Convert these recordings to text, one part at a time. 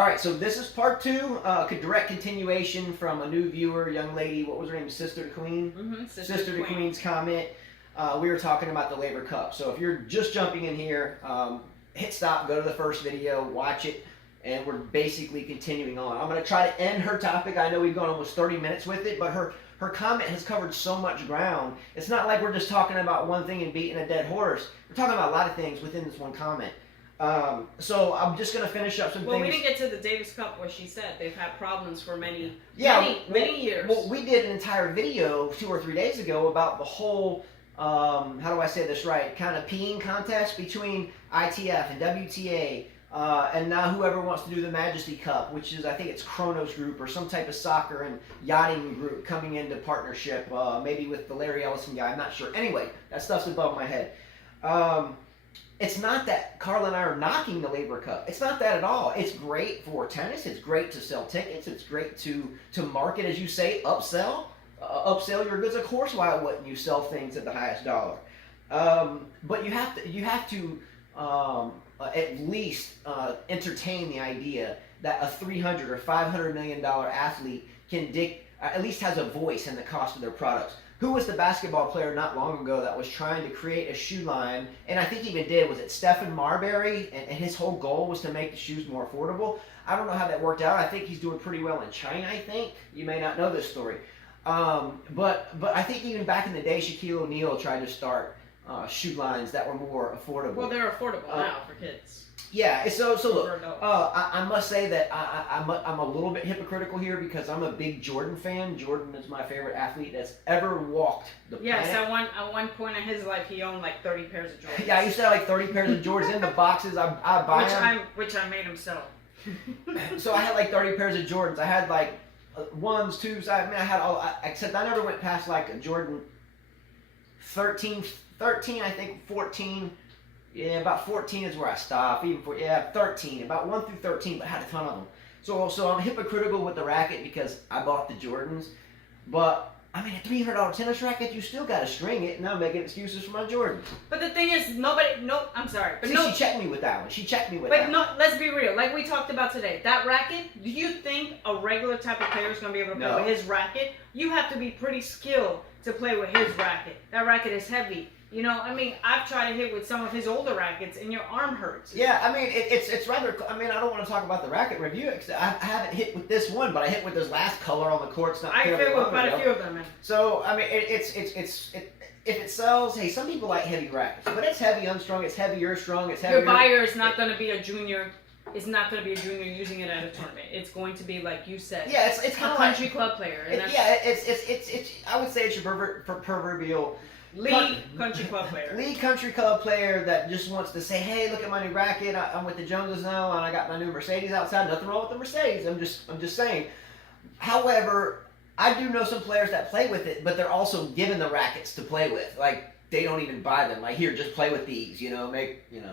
All right, so this is part 2, direct continuation from a new viewer, young lady. What was her name? Sister to Queen? Mm-hmm. Sister to Queen's comment. We were talking about the Laver Cup. So if you're just jumping in here, hit stop, go to the first video, watch it, and we're basically continuing on. I'm going to try to end her topic. I know we've gone almost 30 minutes with it, but her comment has covered so much ground. It's not like we're just talking about one thing and beating a dead horse. We're talking about a lot of things within this one comment. So I'm just going to finish up some things. Well, we didn't get to the Davis Cup where she said they've had problems for many years. Well, we did an entire video 2 or 3 days ago about the whole, how do I say this right, kind of peeing contest between ITF and WTA, and now whoever wants to do the Majesty Cup, which is, I think it's Kronos Group or some type of soccer and yachting group coming into partnership, maybe with the Larry Ellison guy, I'm not sure. Anyway, that stuff's above my head. It's not that Carla and I are knocking the Laver Cup. It's not that at all. It's great for tennis. It's great to sell tickets. It's great to market, as you say, upsell your goods. Of course, why wouldn't you sell things at the highest dollar? But you have to at least entertain the idea that a $300 or $500 million athlete can at least has a voice in the cost of their products. Who was the basketball player not long ago that was trying to create a shoe line, and I think he even did, was it Stephen Marbury, and his whole goal was to make the shoes more affordable? I don't know how that worked out. I think he's doing pretty well in China, I think. You may not know this story. But I think even back in the day, Shaquille O'Neal tried to start shoe lines that were more affordable. Well, they're affordable now for kids. Yeah, so look, I must say that I'm a little bit hypocritical here because I'm a big Jordan fan. Jordan is my favorite athlete that's ever walked the planet. Yes, at one point in his life, he owned like 30 pairs of Jordans. Yeah, I used to have like 30 pairs of Jordans in the boxes. I buy them. Which I made him sell. So I had like 30 pairs of Jordans. I had like ones, twos. I had all, except I never went past like a Jordan 13, I think 14. Yeah, about 14 is where I stopped. 13, about 1 through 13, but I had a ton of them. So I'm hypocritical with the racket because I bought the Jordans. But I mean, a $300 tennis racket, you still got to string it, and I'm making excuses for my Jordans. But the thing is, I'm sorry. But see, she checked me with that one. She checked me with that. But no, let's be real. Like we talked about today, that racket, do you think a regular type of player is going to be able to play with his racket? You have to be pretty skilled to play with his racket. That racket is heavy. You know, I mean, I've tried to hit with some of his older rackets, and your arm hurts. Yeah, I mean, it's rather. I mean, I don't want to talk about the racket review. I haven't hit with this one, but I hit with this last color on the court. It's not. I hit with quite a few of them. Man. So I mean, if it sells, hey, some people like heavy rackets, but it's heavy unstrung. It's heavier strung. It's heavier. Your buyer is not going to be a junior. It's not going to be a junior using it at a tournament. It's going to be like you said. Yeah, it's kind of a country club player. And it's. I would say it's your proverbial. League country club player. League country club player that just wants to say, hey, look at my new racket. I'm with the Joneses now, and I got my new Mercedes outside. Nothing wrong with the Mercedes. I'm just saying. However, I do know some players that play with it, but they're also given the rackets to play with. Like, they don't even buy them. Like, here, just play with these. You know,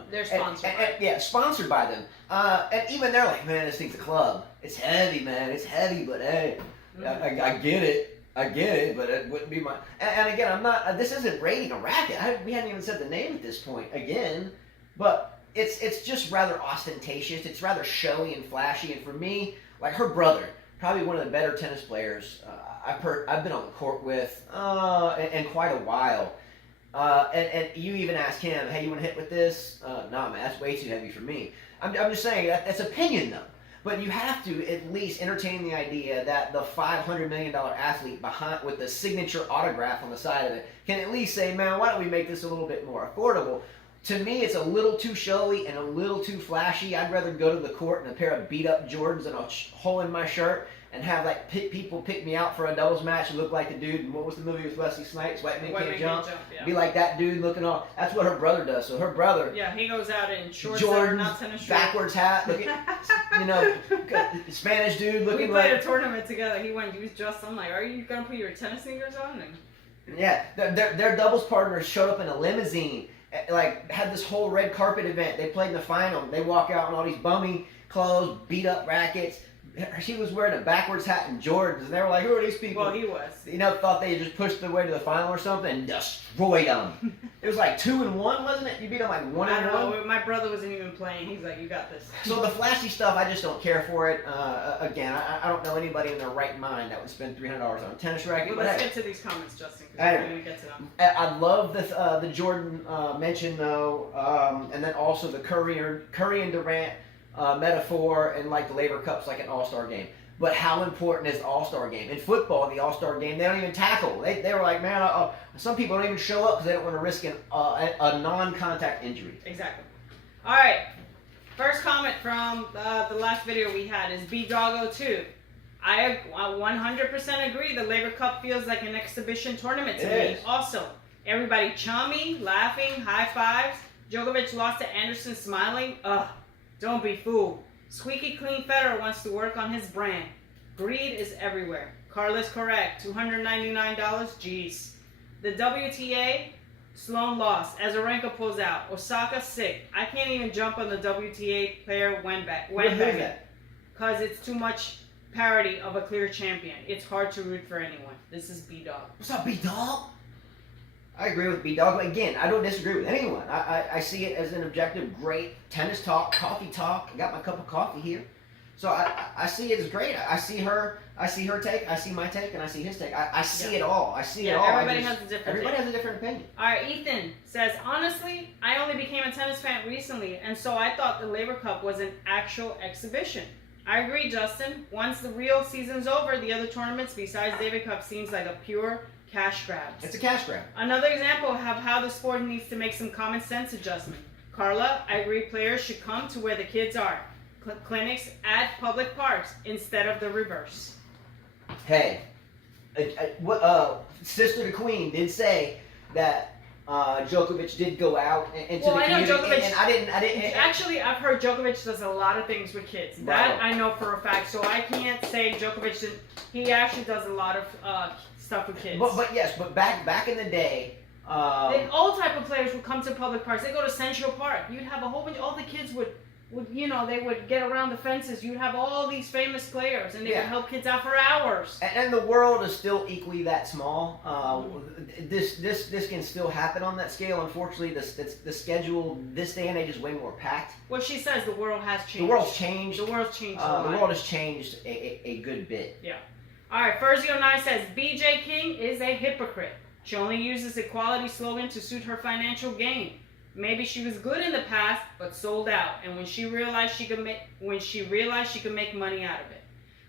They're sponsored. Yeah, sponsored by them. And even they're like, man, this thing's a club. It's heavy, man. It's heavy, but hey, I get it. I get it, but it wouldn't be my... And again, I'm not... this isn't rating a racket. We hadn't even said the name at this point, again. But it's just rather ostentatious. It's rather showy and flashy. And for me, like her brother, probably one of the better tennis players I've been on the court with in quite a while. And you even ask him, hey, you want to hit with this? Nah, man, that's way too heavy for me. I'm just saying, that's opinion, though. But you have to at least entertain the idea that the $500 million athlete behind with the signature autograph on the side of it can at least say, man, why don't we make this a little bit more affordable? To me, it's a little too showy and a little too flashy. I'd rather go to the court in a pair of beat-up Jordans and a hole in my shirt and have like people pick me out for a doubles match and look like the dude. And what was the movie with Wesley Snipes? White Men Can't Jump. Yeah. Be like that dude looking all. That's what her brother does. So her brother. Yeah, he goes out in shorts, Jordans, not tennis shorts. Backwards hat, looking, Spanish dude looking like. We played a tournament together. He went, he was just. I'm like, are you gonna put your tennis sneakers on? And yeah, their doubles partners showed up in a limousine. Like had this whole red carpet event. They played in the final. They walk out in all these bummy clothes, beat up rackets. she was wearing a backwards hat and Jordans, and they were like, "Who are these people?" Well, he was. Thought they had just pushed their way to the final or something and destroyed them. It was like 2-1, wasn't it? You beat them like 1-1. I don't know. My brother wasn't even playing. He's like, "You got this." So the flashy stuff, I just don't care for it. Again, I don't know anybody in their right mind that would spend $300 on a tennis racket. Well, let's get to these comments, Justin, because we're going to get to them. I love the Jordan mention though, and then also the Curry and Durant metaphor, and like the Laver Cup's like an all-star game. But how important is the all-star game? In football, the all-star game, they don't even tackle. They were like, man, some people don't even show up because they don't want to risk a non-contact injury. Exactly. All right. First comment from the last video we had is B-Doggo2. I 100% agree. The Laver Cup feels like an exhibition tournament to me. Also, everybody chummy, laughing, high fives. Djokovic lost to Anderson smiling. Ugh, don't be fooled. Squeaky clean Federer wants to work on his brand. Greed is everywhere. Carla's correct. $299. Jeez. The WTA, Sloan lost. Azarenka pulls out. Osaka sick. I can't even jump on the WTA player went back. Because it's too much parody of a clear champion. It's hard to root for anyone. This is B-Dog. What's up, B-Dog? I agree with B-Dog. Again, I don't disagree with anyone. I see it as an objective, great tennis talk, coffee talk. I got my cup of coffee here. So I see it as great. I see her take, I see my take, and I see his take. I see it all. I see it all. Everybody has a different Everybody has a different opinion. All right, Ethan says, honestly, I only became a tennis fan recently, and so I thought the Laver Cup was an actual exhibition. I agree, Justin. Once the real season's over, the other tournaments besides Davis Cup seems like a pure cash grab. It's a cash grab. Another example of how the sport needs to make some common sense adjustment. Carla, I agree players should come to where the kids are. Clinics at public parks instead of the reverse. Hey, Sister the Queen did say that Djokovic did go out into the community. Djokovic, and I didn't. Actually, I've heard Djokovic does a lot of things with kids. That I know for a fact. So I can't say Djokovic didn't. He actually does a lot of stuff with kids. But back in the day. All type of players would come to public parks. They go to Central Park. You'd have a whole bunch. All the kids would they would get around the fences. You'd have all these famous players, and they would help kids out for hours. And the world is still equally that small. This can still happen on that scale. Unfortunately, the schedule this day and age is way more packed. Well, she says the world has changed. The world's changed. The world's changed. The world has changed a good bit. Yeah. All right. Furzio9 says BJ King is a hypocrite. She only uses the equality slogan to suit her financial gain. Maybe she was good in the past, but sold out, and when she realized she could make money out of it.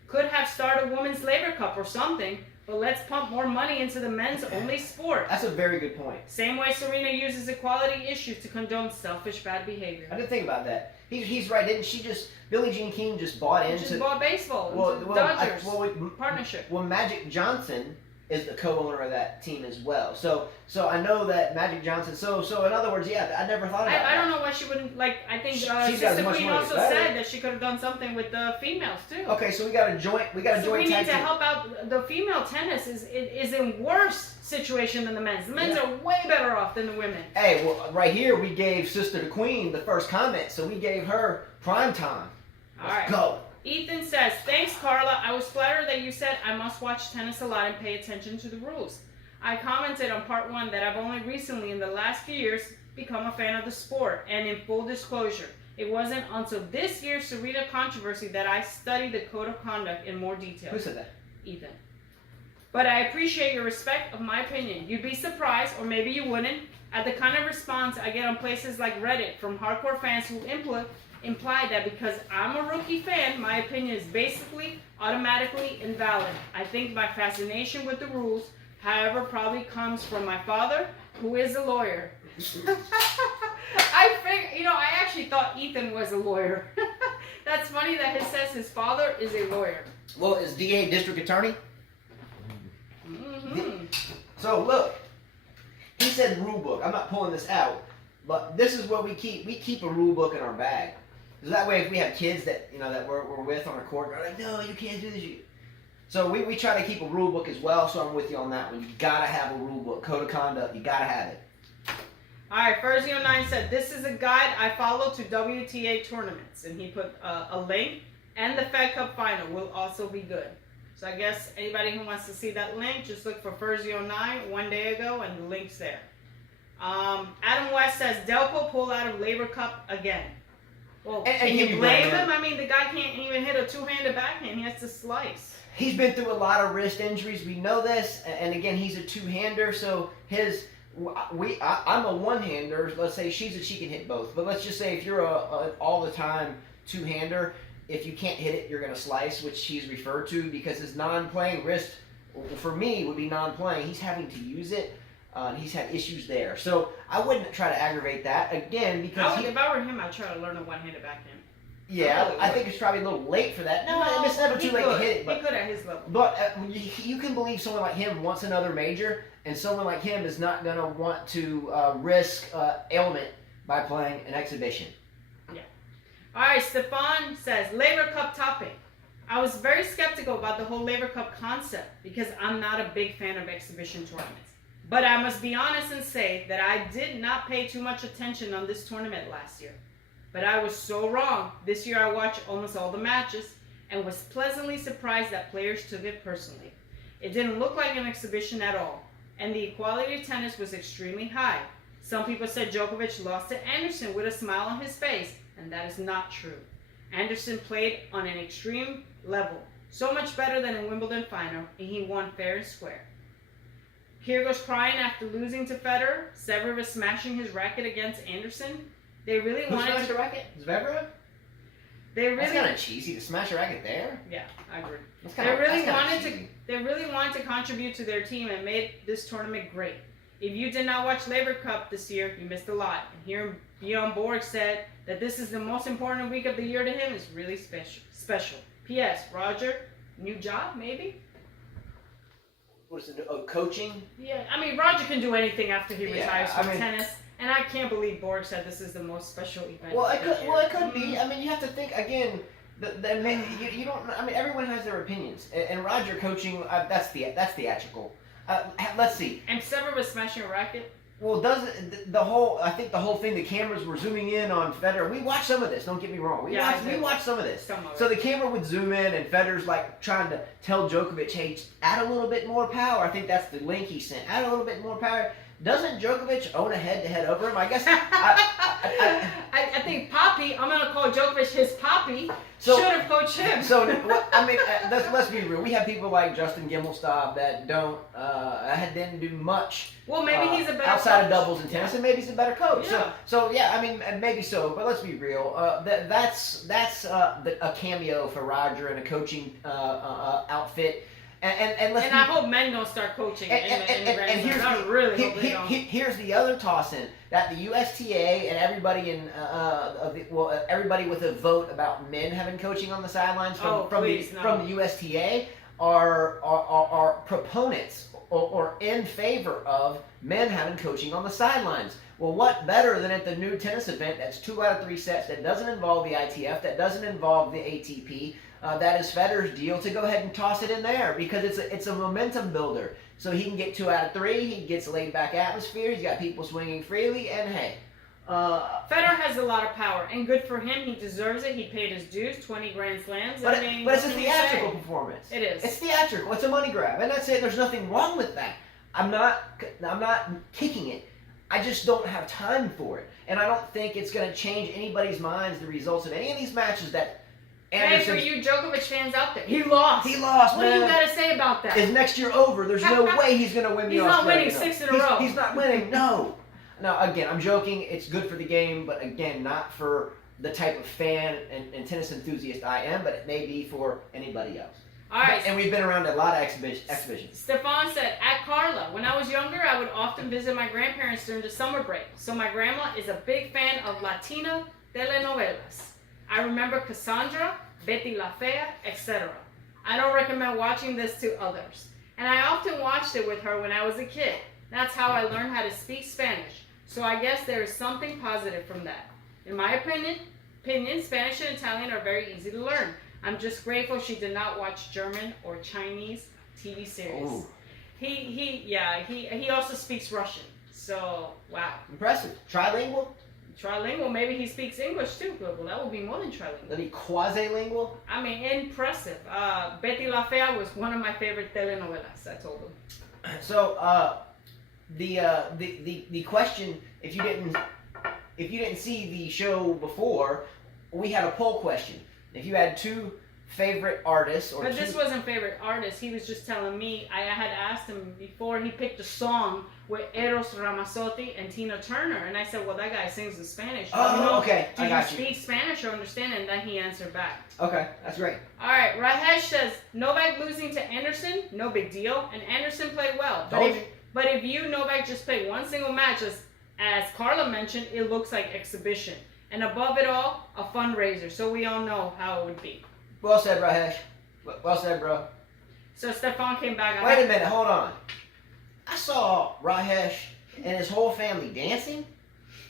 Could have started a women's Laver Cup or something, but let's pump more money into the men's only sport. That's a very good point. Same way Serena uses equality issues to condone selfish bad behavior. I didn't think about that. He's right. Didn't she just? Billie Jean King just bought into. Just bought baseball. Dodgers partnership. Well, Magic Johnson is the co-owner of that team as well. So I know that Magic Johnson. So in other words, I never thought about that. I don't know why she wouldn't I think Sister Queen also said that she could have done something with the females too. Okay, so we got a joint. We need to help out. The female tennis is in worse situation than the men's. The men's are way better off than the women. Hey, well, right here we gave Sister the Queen the first comment, so we gave her prime time. All right. Go. Ethan says, thanks, Carla. I was flattered that you said I must watch tennis a lot and pay attention to the rules. I commented on part 1 that I've only recently, in the last few years, become a fan of the sport. And in full disclosure, it wasn't until this year's Serena controversy that I studied the code of conduct in more detail. Who said that? Ethan. But I appreciate your respect of my opinion. You'd be surprised, or maybe you wouldn't, at the kind of response I get on places like Reddit from hardcore fans who imply that because I'm a rookie fan, my opinion is basically automatically invalid. I think my fascination with the rules, however, probably comes from my father, who is a lawyer. I actually thought Ethan was a lawyer. That's funny that he says his father is a lawyer. Well, is DA district attorney? Mm-hmm. So look, he said rule book. I'm not pulling this out, but this is what we keep. We keep a rule book in our bag. So that way, if we have kids that we're with on our court, we're like, no, you can't do this. So we try to keep a rule book as well. So I'm with you on that one. You gotta have a rule book, code of conduct. You gotta have it. All right, Furzio9 said this is a guide I follow to WTA tournaments, and he put a link. and the Fed Cup final will also be good. So I guess anybody who wants to see that link, just look for Furzy09 one day ago, and the link's there. Adam West says Delpo pulled out of Laver Cup again. Well, can you blame him? I mean, the guy can't even hit a two-handed backhand. He has to slice. He's been through a lot of wrist injuries. We know this. And again, he's a two-hander. So I'm a one-hander. Let's say she can hit both. But let's just say if you're a all-the-time two-hander, if you can't hit it, you're going to slice, which he's referred to because his non-playing wrist, for me, would be non-playing. He's having to use it. He's had issues there. So I wouldn't try to aggravate that, again, because if I were him, I'd try to learn a one-handed backhand. Yeah, I think it's probably a little late for that. No, it's never too late to hit it. But he could at his level. But you can believe someone like him wants another major, and someone like him is not going to want to risk ailment by playing an exhibition. Yeah. All right, Stefan says, Laver Cup topic. I was very skeptical about the whole Laver Cup concept because I'm not a big fan of exhibition tournaments. But I must be honest and say that I did not pay too much attention on this tournament last year. But I was so wrong. This year I watched almost all the matches and was pleasantly surprised that players took it personally. It didn't look like an exhibition at all, and the equality of tennis was extremely high. Some people said Djokovic lost to Anderson with a smile on his face, and that is not true. Anderson played on an extreme level, so much better than in Wimbledon final, and he won fair and square. Kyrgios crying after losing to Federer, Zverev smashing his racket against Anderson. They really wanted to racket? Zverev? That's kind of cheesy to smash a racket there. Yeah, I agree. They really wanted to contribute to their team and made this tournament great. If you did not watch Laver Cup this year, you missed a lot. And here, Bjorn Borg said that this is the most important week of the year to him. Is really special. P.S. Roger, new job maybe. What is it? Oh, coaching? Yeah, I mean, Roger can do anything after he retires from tennis. And I can't believe Borg said this is the most special event. Well, it could be. I mean, you have to think, again, you don't, I mean, everyone has their opinions. And Roger coaching, that's theatrical. Let's see. And Zverev was smashing a racket. Well, I think the whole thing, the cameras were zooming in on Federer. We watched some of this, don't get me wrong. We watched some of this. So the camera would zoom in, and Federer's like trying to tell Djokovic, hey, add a little bit more power. I think that's the link he sent. Add a little bit more power. Doesn't Djokovic own a head-to-head over him? I guess. I think Poppy, I'm going to call Djokovic his Poppy, should have coached him. So, I mean, let's be real. We have people like Justin Gimelstob that didn't do much. Well, maybe he's a better outside coach. Of doubles and tennis, and maybe he's a better coach. Yeah. So yeah, I mean, maybe so. But let's be real. That's a cameo for Roger and a coaching outfit. And I hope men don't start coaching. And here's the other toss in that the USTA and everybody everybody with a vote about men having coaching on the sidelines from the USTA are proponents or in favor of men having coaching on the sidelines. Well, what better than at the new tennis event that's 2 out of 3 sets that doesn't involve the ITF, that doesn't involve the ATP, that is Federer's deal, to go ahead and toss it in there because it's a momentum builder. So he can get 2 out of 3, he gets laid back atmosphere, he's got people swinging freely, and hey. Federer has a lot of power, and good for him. He deserves it. He paid his dues, 20 Grand Slams. But it's a theatrical performance. It is. It's theatrical. It's a money grab, and that's it. There's nothing wrong with that. I'm not kicking it. I just don't have time for it, and I don't think it's going to change anybody's minds. The results of any of these matches that. Hey, for you Djokovic fans out there, he lost. He lost, what man. do you got to say about that? Is next year over? There's no way he's going to win the Australian. He's not winning 6 in a row. He's not winning, no. Now, again, I'm joking. It's good for the game, but again, not for the type of fan and tennis enthusiast I am, but it may be for anybody else. All right. And we've been around a lot of exhibitions. Stefan said, at Carla, when I was younger, I would often visit my grandparents during the summer break. So my grandma is a big fan of Latina telenovelas. I remember Cassandra, Betty La Fea, etc. I don't recommend watching this to others. And I often watched it with her when I was a kid. That's how I learned how to speak Spanish. So I guess there is something positive from that. In my opinion, Spanish and Italian are very easy to learn. I'm just grateful she did not watch German or Chinese TV series. Ooh. He also speaks Russian. So, wow. Impressive. Trilingual? Trilingual. Maybe he speaks English too. Well, that would be more than trilingual. That'd be quasi-lingual? I mean, impressive. Betty La Fea was one of my favorite telenovelas, I told him. So, the question, if you didn't see the show before, we had a poll question. If you had two favorite artists or But this wasn't favorite artist. He was just telling me. I had asked him before he picked a song with Eros Ramazzotti and Tina Turner, and I said, "Well, that guy sings in Spanish. Okay, Do I got you speak Spanish or understand?" And then he answered back. Okay, that's great. All right, Rajesh says Novak losing to Anderson, no big deal, and Anderson played well. But if you Novak just played one single match, as Carla mentioned, it looks like exhibition, and above it all, a fundraiser. So we all know how it would be. Well said, Rajesh. Well said, bro. So Stefan came back. Wait a minute, hold on. I saw Rajesh and his whole family dancing.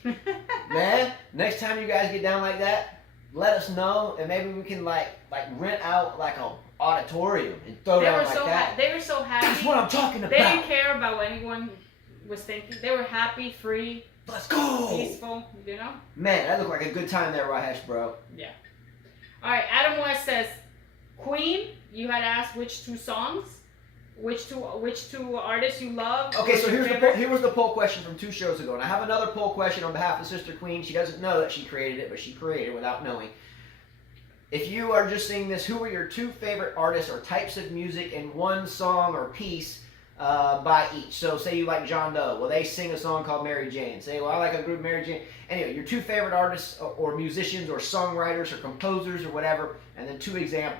Man, next time you guys get down like that, let us know, and maybe we can like rent out like a auditorium and throw down like that. They were so happy. That's what I'm talking about. They didn't care about what anyone was thinking. They were happy, free. Let's go. Peaceful, you know. Man, that looked like a good time there, Rajesh, bro. Yeah. All right, Adam West says, Queen. You had asked which two songs, which two artists you love. Okay, so here was the poll question from 2 shows ago, and I have another poll question on behalf of Sister Queen. She doesn't know that she created it, but she created it without knowing. If you are just seeing this, who are your 2 favorite artists or types of music in one song or piece by each? So say you like John Doe. Well, they sing a song called Mary Jane. Say, well, I like a group Mary Jane. Anyway, your 2 favorite artists or musicians or songwriters or composers or whatever, and then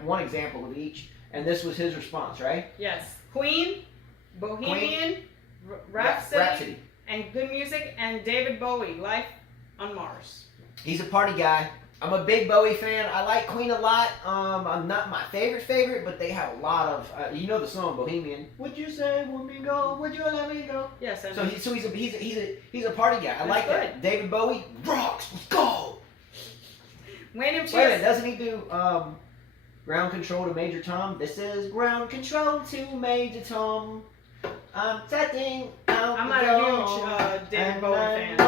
one example of each. And this was his response, right? Yes. Queen, Bohemian, Rhapsody, and Good Music, and David Bowie, Life on Mars. He's a party guy. I'm a big Bowie fan. I like Queen a lot. I'm not my favorite, but they have a lot of, you know the song Bohemian. Would you say let me go? Would you let me go? Yes. So he's a party guy. I like good. that. David Bowie rocks. Let's go. Wait a minute, doesn't he do Ground Control to Major Tom? This is Ground Control to Major Tom. I'm setting out. I'm not a huge David Bowie fan, so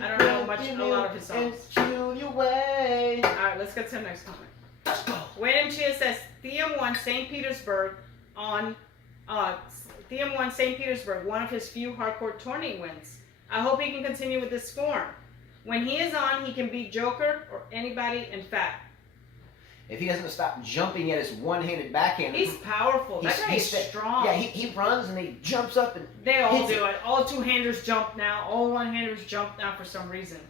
I don't know a lot of his songs. Alright, let's get to the next comment. Let's go. William Chia says Thiem won St. Petersburg, one of his few hardcore tourney wins. I hope he can continue with this form. When he is on, he can beat Joker or anybody, in fact. If he doesn't stop jumping at his one-handed backhand. He's powerful. That guy is strong. Yeah, he runs and he jumps up and they all do it. All two-handers jump now. All one-handers jump now for some reason.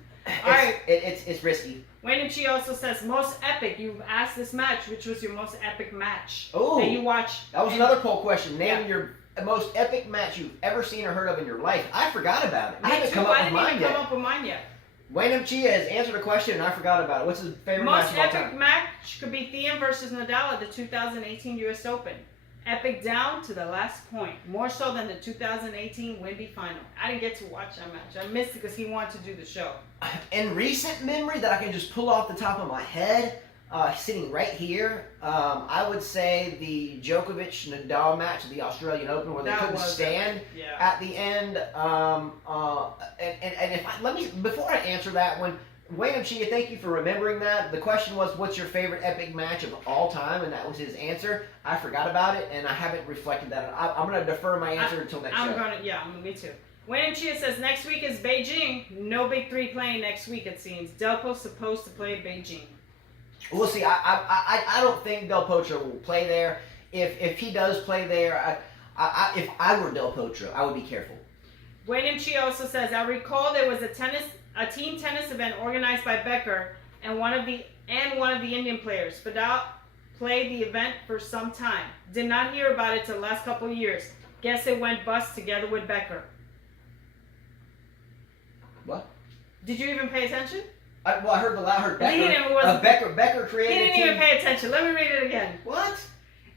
All right. It's risky. Wayne Chi also says, most epic. You've asked this match. Which was your most epic match that you watched? That was another poll question. Name your most epic match you've ever seen or heard of in your life. I forgot about it. I haven't come up with mine yet. Wayne Chia has answered a question and I forgot about it. What's his favorite match of all time? Most epic match could be Thiem versus Nadal at the 2018 U.S. Open. Epic down to the last point. More so than the 2018 Wembley final. I didn't get to watch that match. I missed it because he wanted to do the show. In recent memory that I can just pull off the top of my head, sitting right here, I would say the Djokovic-Nadal match at the Australian Open where they couldn't stand at the end. Before I answer that one, Wayne Chia, thank you for remembering that. The question was, what's your favorite epic match of all time? And that was his answer. I forgot about it, and I haven't reflected that. I'm going to defer my answer until next show. Me too. Wayne Chia says, next week is Beijing. No Big Three playing next week, it seems. Delpo's supposed to play Beijing. We'll see. I don't think Del Potro will play there. If he does play there, if I were Del Potro, I would be careful. Wayne Chia also says, I recall there was a team tennis event organized by Becker and one of the Indian players. Federer played the event for some time. Did not hear about it till the last couple of years. Guess it went bust together with Becker. What? Did you even pay attention? I heard Becker. Becker created. He didn't even pay attention. Let me read it again. What?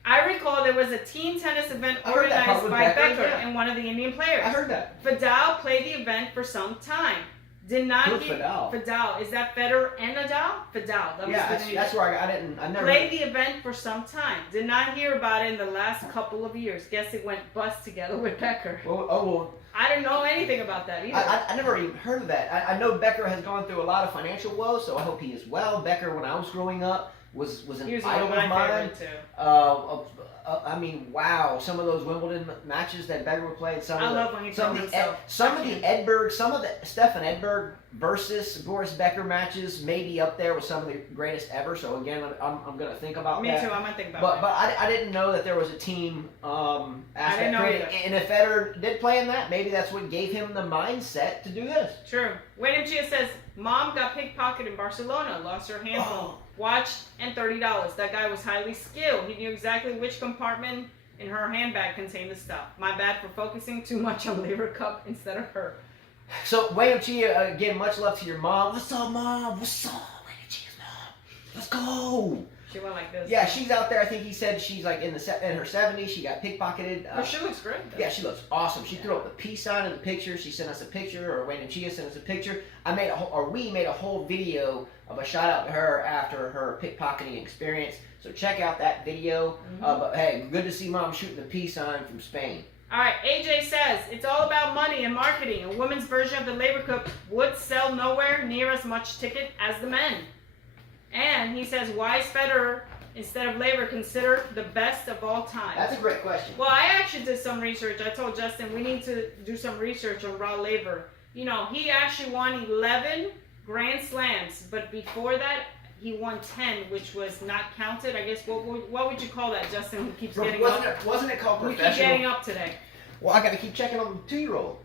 I recall there was a team tennis event organized by Becker and one of the Indian players. I heard that. Federer played the event for some time. Did not Who's hear Fedal? Fedal. Is that Federer and Nadal? Fedal. That Yeah, that's where I never played the event for some time. Did not hear about it in the last couple of years. Guess it went bust together with Becker. Well, I didn't know anything about that either. I never even heard of that. I know Becker has gone through a lot of financial woes, so I hope he is well. Becker, when I was growing up, was an idol of mine. Too. I mean, wow! Some of those Wimbledon matches that Becker would play, some of the Stefan Edberg versus Boris Becker matches, maybe up there with some of the greatest ever. So again, I'm going to think about that. Me too. I'm going to think about that. But I didn't know that there was a team aspect. I didn't know either. And if Federer did play in that, maybe that's what gave him the mindset to do this. True. William Chia says, Mom got pickpocketed in Barcelona, lost her handphone, watch, and $30. That guy was highly skilled. He knew exactly which compartment in her handbag contained the stuff. My bad for focusing too much on Laver Cup instead of her. So, William Chia, again, much love to your mom. What's up, Mom? What's up, William Chia's mom? Let's go. She went like this. Yeah, she's out there. I think he said she's like in her 70s. She got pickpocketed. But she looks great, though. Yeah, she looks awesome. She threw up the peace sign in the picture. She sent us a picture, or Wayne and Chia sent us a picture. We made a whole video of a shout out to her after her pickpocketing experience. So check out that video. But hey, good to see Mom shooting the peace sign from Spain. All right, AJ says, it's all about money and marketing. A women's version of the Laver Cup would sell nowhere near as much ticket as the men. And he says, why is Federer, instead of Laver, considered the best of all time? That's a great question. Well, I actually did some research. I told Justin we need to do some research on Rod Laver. You know, he actually won 11 Grand Slams, but before that, he won 10, which was not counted. I guess, what would you call that, Justin, who keeps getting up? Wasn't it called professional? We keep getting up today. Well, I got to keep checking on the 2-year-old.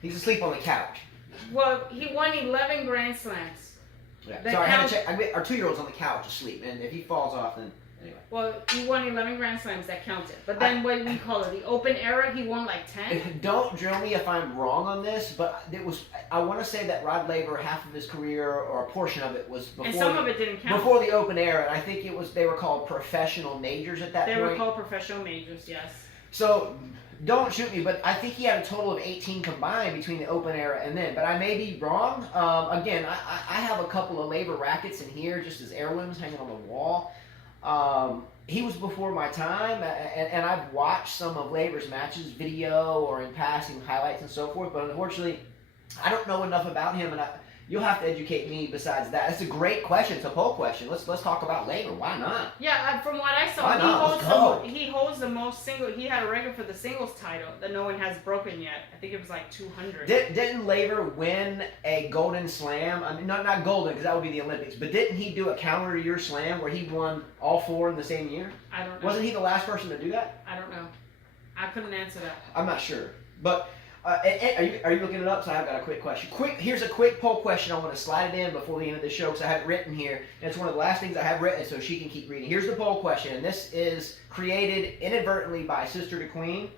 He's asleep on the couch. Well, he won 11 Grand Slams. Yeah. Sorry, I had to check. Our 2-year-old's on the couch asleep, and if he falls off, then anyway. Well, he won 11 Grand Slams that counted. But then what do we call it? The Open era, he won like 10? Don't drill me if I'm wrong on this, but I want to say that Rod Laver, half of his career, or a portion of it, was before. And some of it didn't count. Before the Open era, and I think they were called professional majors at that point. They were called professional majors, yes. So, don't shoot me, but I think he had a total of 18 combined between the Open era and then. But I may be wrong. Again, I have a couple of Laver rackets in here, just as heirlooms hanging on the wall. He was before my time, and I've watched some of Laver's matches, video or in passing highlights and so forth. But unfortunately, I don't know enough about him, and you'll have to educate me. Besides that, it's a great question. It's a poll question. Let's talk about Laver. Why not? Yeah, from what I saw, he holds the most single. He had a record for the singles title that no one has broken yet. I think it was like 200. Didn't Laver win a Golden Slam? I mean, not golden, because that would be the Olympics. But didn't he do a calendar year slam where he won all 4 in the same year? I don't know. Wasn't he the last person to do that? I don't know. I couldn't answer that. I'm not sure, but. Are you looking it up? So I've got a quick question. Here's a quick poll question. I want to slide it in before the end of the show because I have it written here. And it's one of the last things I have written so she can keep reading. Here's the poll question. And this is created inadvertently by Sister to Queen.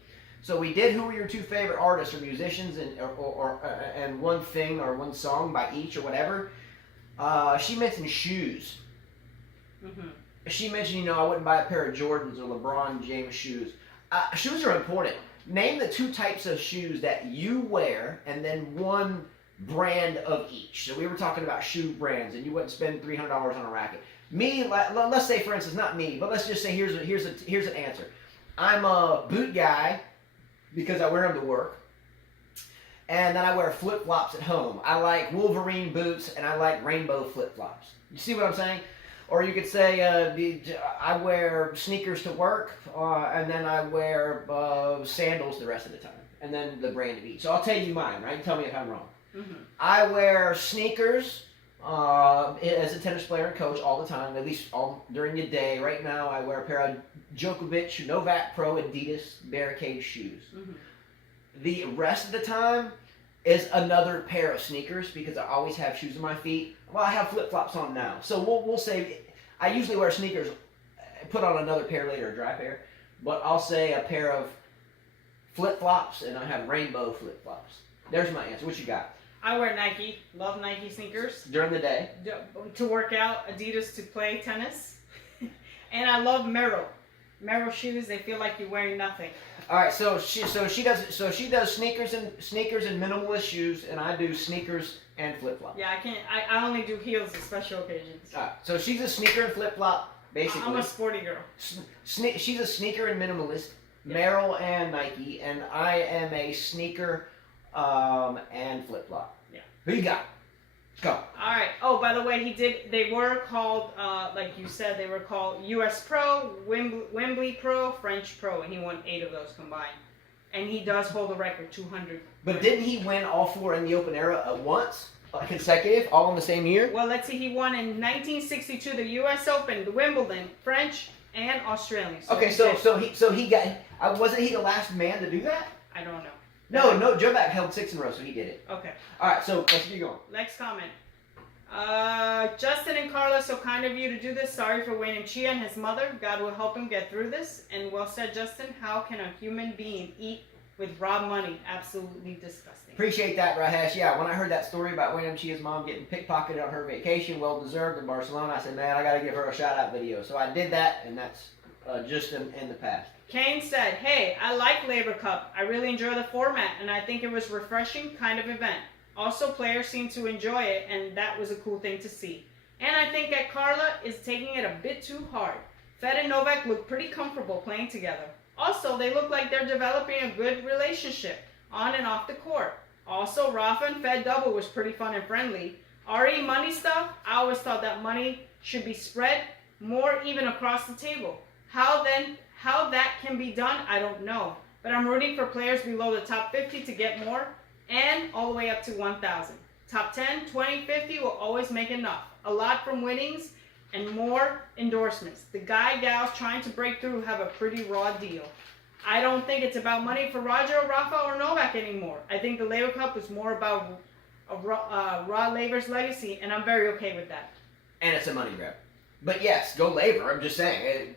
So we did who were your 2 favorite artists or musicians and one thing or one song by each or whatever. She mentioned shoes. Mm-hmm. She mentioned, I wouldn't buy a pair of Jordans or LeBron James shoes. Shoes are important. Name the 2 types of shoes that you wear, and then one brand of each. So we were talking about shoe brands, and you wouldn't spend $300 on a racket. Me, let's say, for instance, not me, but let's just say here's an answer. I'm a boot guy because I wear them to work, and then I wear flip-flops at home. I like Wolverine boots, and I like rainbow flip-flops. You see what I'm saying? Or you could say, I wear sneakers to work, and then I wear sandals the rest of the time, and then the brand of each. So I'll tell you mine, right? You tell me if I'm wrong. Mm-hmm. I wear sneakers as a tennis player and coach all the time, at least during the day. Right now, I wear a pair of Djokovic Novak Pro Adidas Barricade shoes. Mm-hmm. The rest of the time is another pair of sneakers because I always have shoes on my feet. Well, I have flip-flops on now. So we'll say, I usually wear sneakers, put on another pair later, a dry pair. But I'll say a pair of flip-flops, and I have rainbow flip-flops. There's my answer. What you got? I wear Nike. Love Nike sneakers. During the day? To work out, Adidas to play tennis. And I love Merrell. Merrill shoes, they feel like you're wearing nothing. All right, so she does sneakers and minimalist shoes, and I do sneakers and flip flop. Yeah, I can't. I only do heels at special occasions. All right, so she's a sneaker and flip flop basically. I'm a sporty girl. She's a sneaker and minimalist, Merrill and Nike, and I am a sneaker and flip flop. Yeah. Who you got? Let's go. All right. Oh, by the way, they were called, like you said, they were called U.S. Pro, Wembley Pro, French Pro, and he won 8 of those combined. And he does hold the record, 200. But didn't he win all 4 in the Open era at once, consecutive, all in the same year? Well, let's see. He won in 1962 the U.S. Open, the Wimbledon, French, and Australian. Okay, so he got. Wasn't he the last man to do that? I don't know. No, Jovac held 6 in a row, so he did it. Okay. All right, so let's keep going. Next comment. Justin and Carla, so kind of you to do this. Sorry for Wayne Chia and his mother. God will help him get through this. And well said, Justin. How can a human being eat with raw money? Absolutely disgusting. Appreciate that, Rahesh. Yeah, when I heard that story about Wayne Chia's mom getting pickpocketed on her vacation, well deserved in Barcelona, I said, man, I got to give her a shout out video. So I did that, and that's just in the past. Kane said, hey, I like Laver Cup. I really enjoy the format, and I think it was a refreshing kind of event. Also, players seem to enjoy it, and that was a cool thing to see. And I think that Carla is taking it a bit too hard. Fed and Novak look pretty comfortable playing together. Also, they look like they're developing a good relationship on and off the court. Also, Rafa and Fed double was pretty fun and friendly. RE money stuff, I always thought that money should be spread more even across the table. How that can be done, I don't know. But I'm rooting for players below the top 50 to get more and all the way up to 1,000. Top 10, 20, 50 will always make enough. A lot from winnings and more endorsements. The gals trying to break through have a pretty raw deal. I don't think it's about money for Roger, Rafa, or Novak anymore. I think the Laver Cup is more about Rod Laver's legacy, and I'm very okay with that. And it's a money grab. But yes, go Laver. I'm just saying,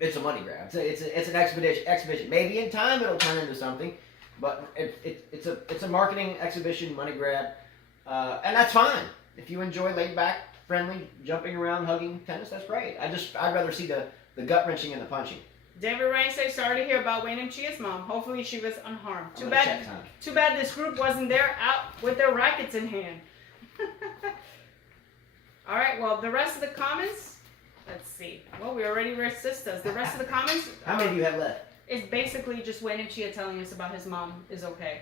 it's a money grab. It's an exhibition. Maybe in time it'll turn into something, but it's a marketing exhibition, money grab, and that's fine. If you enjoy laid back, friendly, jumping around, hugging tennis, that's great. I'd rather see the gut wrenching and the punching. David Rain says, sorry to hear about Wayne and Chia's mom. Hopefully she was unharmed. Too bad this group wasn't there out with their rackets in hand. All right, well, the rest of the comments, let's see. Well, we already read sisters. The rest of the comments. How many do you have left? It's basically just Wayne and Chia telling us about his mom is okay.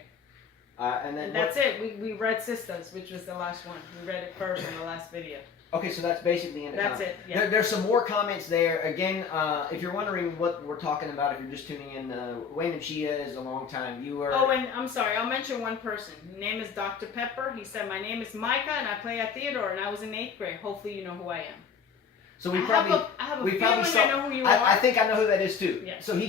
And that's it. We read sisters, which was the last one. We read it first in the last video. Okay, so that's basically in the That's comments. it, yeah. There's some more comments there. Again, if you're wondering what we're talking about, if you're just tuning in, Wayne and Chia is a long-time viewer. Oh, and I'm sorry, I'll mention one person. His name is Dr. Pepper. He said, my name is Micah, and I play at Theodore, and I was in 8th grade. Hopefully you know who I am. So I have a feeling I know who you are. I think I know who that is too. Yeah. So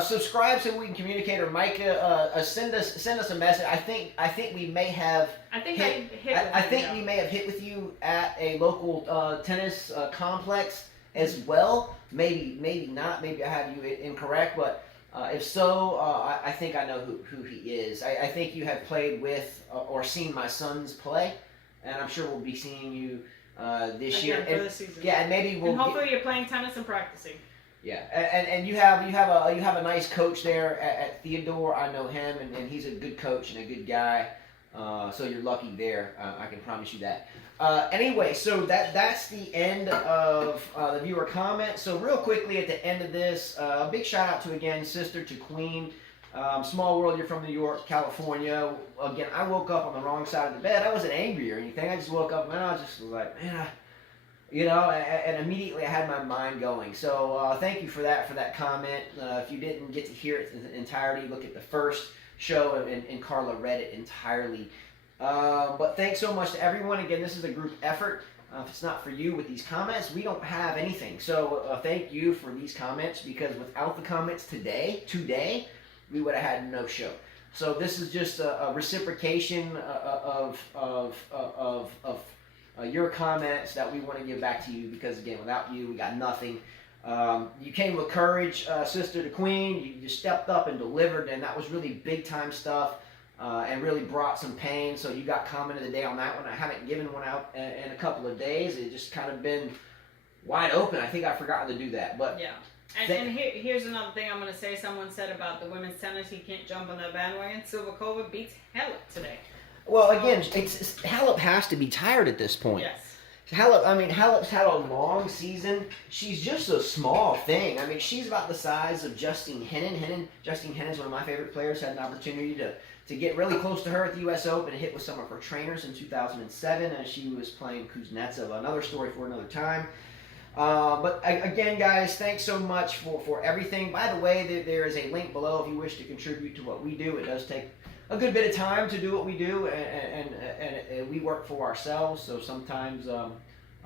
subscribe so we can communicate, or Micah, send us a message. I think we may have. We may have hit with you at a local tennis complex as well. Maybe not. Maybe I have you incorrect, but if so, I think I know who he is. I think you have played with or seen my sons play, and I'm sure we'll be seeing you this year. For the season. Yeah, and maybe we'll. And hopefully you're playing tennis and practicing. Yeah, and you have a nice coach there at Theodore. I know him, and he's a good coach and a good guy. So you're lucky there. I can promise you that. Anyway, so that's the end of the viewer comments. So real quickly at the end of this, a big shout out to again sister to Queen. Small world, you're from New York, California. Again, I woke up on the wrong side of the bed. I wasn't angry or anything. I just woke up and I was just like, man. And immediately I had my mind going. So thank you for that comment. If you didn't get to hear it in entirety, look at the first show, and Carla read it entirely. But thanks so much to everyone. Again, this is a group effort. If it's not for you with these comments, we don't have anything. So thank you for these comments, because without the comments today, we would have had no show. So this is just a reciprocation of your comments that we want to give back to you, because again, without you, we got nothing. You came with courage, sister to Queen. You just stepped up and delivered, and that was really big time stuff, and really brought some pain. So you got comment of the day on that one. I haven't given one out in a couple of days. It just kind of been wide open. I think I've forgotten to do that. But yeah. And here's another thing I'm going to say. Someone said about the women's tennis, he can't jump on that bandwagon. Silvakova beats Halep today. Well, again, Halep has to be tired at this point. Yes. Halep's had a long season. She's just a small thing. I mean, she's about the size of Justine Henin. Justine Henin's one of my favorite players. Had an opportunity to get really close to her at the U.S. Open and hit with some of her trainers in 2007 as she was playing Kuznetsova. Another story for another time. But again, guys, thanks so much for everything. By the way, there is a link below if you wish to contribute to what we do. It does take a good bit of time to do what we do, and we work for ourselves, so sometimes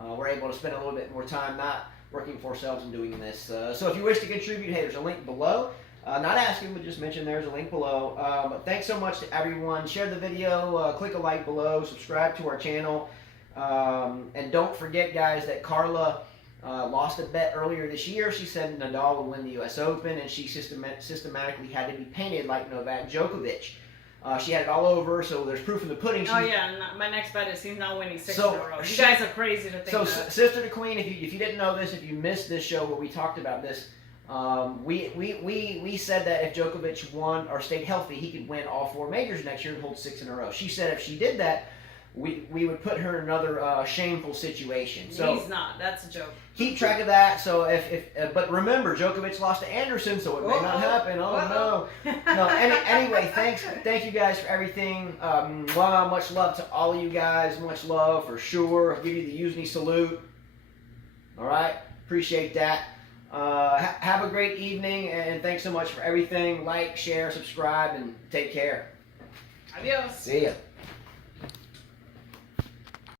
we're able to spend a little bit more time not working for ourselves and doing this. So if you wish to contribute, hey, there's a link below. Not asking, but just mention there's a link below. But thanks so much to everyone. Share the video, click a like below, subscribe to our channel, and don't forget, guys, that Carla lost a bet earlier this year. She said Nadal would win the U.S. Open, and she systematically had to be painted like Novak Djokovic. She had it all over, so there's proof in the pudding. Oh yeah, my next bet is he's not winning 6 in a row. You guys are crazy to think that. So, sister to queen, if you didn't know this, if you missed this show where we talked about this, we said that if Djokovic won or stayed healthy, he could win all 4 majors next year and hold 6 in a row. She said if she did that, we would put her in another shameful situation. So he's not. That's a joke. Keep track of that. So but remember, Djokovic lost to Anderson, so it may not happen. Oh no. No. Anyway, thank you guys for everything. Much love to all of you guys. Much love for sure. I'll give you the Uzni salute. All right, appreciate that. Have a great evening, and thanks so much for everything. Like, share, subscribe, and take care. Adios. See ya.